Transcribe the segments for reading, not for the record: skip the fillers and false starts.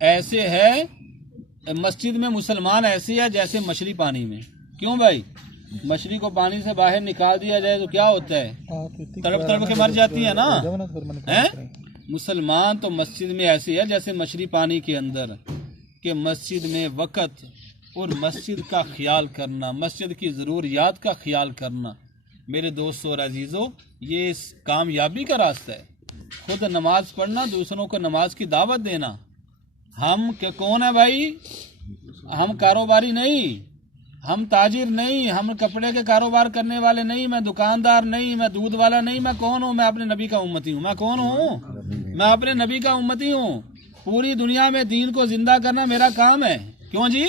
ایسے ہے مسجد میں مسلمان ایسے ہے جیسے مچھلی پانی میں. کیوں بھائی؟ مچھلی کو پانی سے باہر نکال دیا جائے تو کیا ہوتا ہے؟ تڑپ تڑپ کے مر جاتی ہے نا. مسلمان تو مسجد میں ایسے ہے جیسے مچھلی پانی کے اندر، کہ مسجد میں وقت اور مسجد کا خیال کرنا، مسجد کی ضروریات کا خیال کرنا. میرے دوستوں اور عزیزوں، یہ کامیابی کا راستہ ہے. خود نماز پڑھنا، دوسروں کو نماز کی دعوت دینا. ہم کہ کون ہے بھائی؟ ہم کاروباری نہیں، ہم تاجر نہیں، ہم کپڑے کے کاروبار کرنے والے نہیں، میں دکاندار نہیں، میں دودھ والا نہیں. میں کون ہوں؟ میں اپنے نبی کا امتی ہوں. میں کون ہوں؟ میں اپنے نبی کا امتی ہوں. پوری دنیا میں دین کو زندہ کرنا میرا کام ہے. کیوں جی؟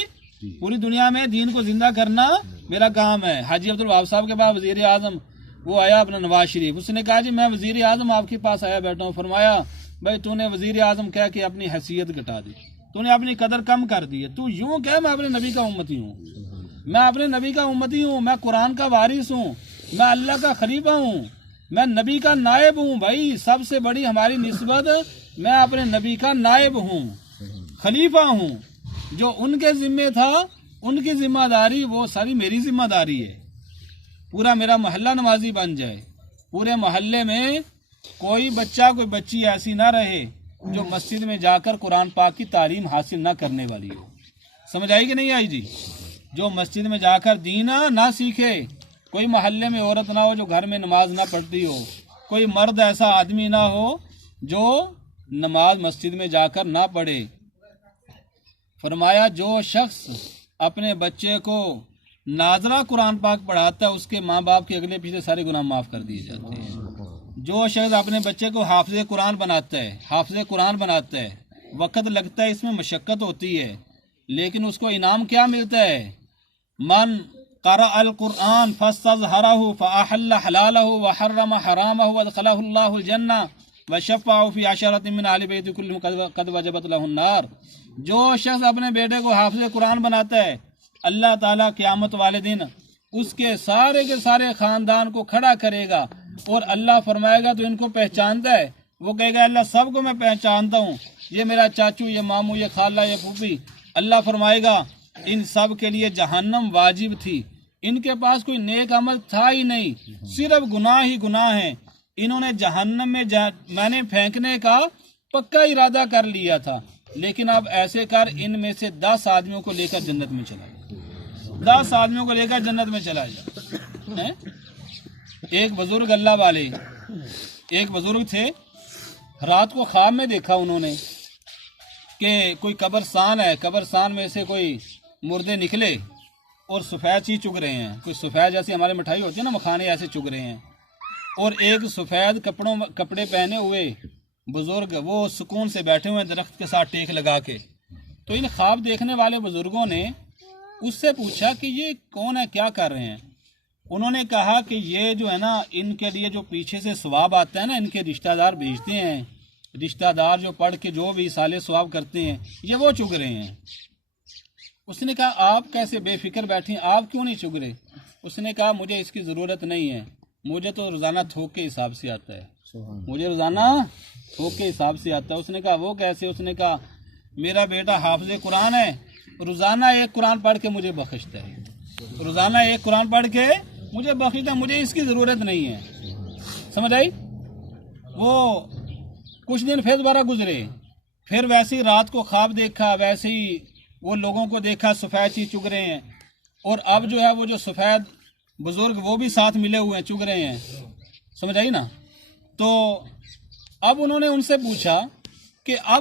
پوری دنیا میں دین کو زندہ کرنا میرا کام ہے. حاجی عبدالوہاب صاحب کے بعد وزیر اعظم وہ آیا اپنا نواز شریف، اس نے کہا جی میں وزیر اعظم آپ کے پاس آیا بیٹھا ہوں. فرمایا بھائی تو نے وزیر اعظم کہہ کے اپنی حیثیت گھٹا دی، تو نے اپنی قدر کم کر دی ہے. تو یوں کہ میں اپنے نبی کا امتی ہوں، میں اپنے نبی کا امتی ہوں، میں قرآن کا وارث ہوں، میں اللہ کا خلیفہ ہوں، میں نبی کا نائب ہوں. بھائی سب سے بڑی ہماری نسبت، میں اپنے نبی کا نائب ہوں، خلیفہ ہوں. جو ان کے ذمے تھا، ان کی ذمہ داری، وہ ساری میری ذمہ داری ہے. پورا میرا محلہ نمازی بن جائے، پورے محلے میں کوئی بچہ کوئی بچی ایسی نہ رہے جو مسجد میں جا کر قرآن پاک کی تعلیم حاصل نہ کرنے والی ہو. سمجھ آئی کہ نہیں آئی جی؟ جو مسجد میں جا کر دین نہ سیکھے. کوئی محلے میں عورت نہ ہو جو گھر میں نماز نہ پڑھتی ہو، کوئی مرد ایسا آدمی نہ ہو جو نماز مسجد میں جا کر نہ پڑھے. فرمایا جو شخص اپنے بچے کو ناظرہ قرآن پاک پڑھاتا ہے، اس کے ماں باپ کے اگلے پیچھے سارے گناہ معاف کر دیے جاتے ہیں. جو شخص اپنے بچے کو حافظ قرآن بناتا ہے، حافظ قرآن بناتا ہے، وقت لگتا ہے، اس میں مشقت ہوتی ہے، لیکن اس کو انعام کیا ملتا ہے؟ من قرأ القرآن فاستظہرہ فاحل حلالہ وحرم حرامہ وادخلہ اللہ الجنہ وشفعہ فی عشرۃ من اہل بیت کلہم قد وجبت لہ النار. جو شخص اپنے بیٹے کو حافظ قرآن بناتا ہے، اللہ تعالیٰ قیامت والے دن اس کے سارے خاندان کو کھڑا کرے گا، اور اللہ فرمائے گا تو ان کو پہچانتا ہے؟ وہ کہے گا اللہ سب کو میں پہچانتا ہوں، یہ میرا چاچو، یہ ماموں، یہ خالہ، یہ پھوپھی. اللہ فرمائے گا ان سب کے لیے جہنم واجب تھی، ان کے پاس کوئی نیک عمل تھا ہی نہیں، صرف گناہ ہی گناہ ہیں. انہوں نے جہنم میں میں نے پھینکنے کا پکا ارادہ کر لیا تھا، لیکن اب ایسے کر ان میں سے 10 آدمیوں کو لے کر جنت میں چلا جائے، 10 آدمیوں کو لے کر جنت میں چلا جائے. ایک بزرگ اللہ والے، ایک بزرگ تھے، رات کو خواب میں دیکھا انہوں نے کہ کوئی قبرستان ہے، قبرستان میں سے کوئی مردے نکلے اور سفید چیز چگ رہے ہیں. کوئی سفید جیسی ہمارے مٹھائی ہوتی ہے نا، مکھانے ایسے چگ رہے ہیں. اور ایک سفید کپڑے پہنے ہوئے بزرگ وہ سکون سے بیٹھے ہوئے درخت کے ساتھ ٹیک لگا کے. تو ان خواب دیکھنے والے بزرگوں نے اس سے پوچھا کہ یہ کون ہے، کیا کر رہے ہیں؟ انہوں نے کہا کہ یہ جو ہے نا، ان کے لیے جو پیچھے سے ثواب آتا ہے نا، ان کے رشتہ دار بھیجتے ہیں، رشتہ دار جو پڑھ کے جو بھی ایصال ثواب کرتے ہیں، یہ وہ چگ رہے ہیں. اس نے کہا آپ کیسے بے فکر بیٹھے ہیں، آپ کیوں نہیں چگ رہے؟ اس نے کہا مجھے اس کی ضرورت نہیں ہے، مجھے تو روزانہ تھوک کے حساب سے آتا ہے، مجھے روزانہ تھوک کے حساب سے آتا ہے. اس نے کہا وہ کیسے؟ اس نے کہا میرا بیٹا حافظ قرآن ہے، روزانہ ایک قرآن پڑھ کے مجھے بخشتا ہے، روزانہ ایک قرآن پڑھ کے مجھے بخشتا ہے، مجھے اس کی ضرورت نہیں ہے. سمجھ آئی؟ وہ کچھ دن پھر دوبارہ گزرے، پھر ویسے ہی رات کو خواب دیکھا، ویسے ہی وہ لوگوں کو دیکھا سفید چیز چگ رہے ہیں، اور اب جو ہے وہ جو سفید بزرگ وہ بھی ساتھ ملے ہوئے ہیں، چگ رہے ہیں. سمجھ آئی نا؟ تو اب انہوں نے ان سے پوچھا کہ اب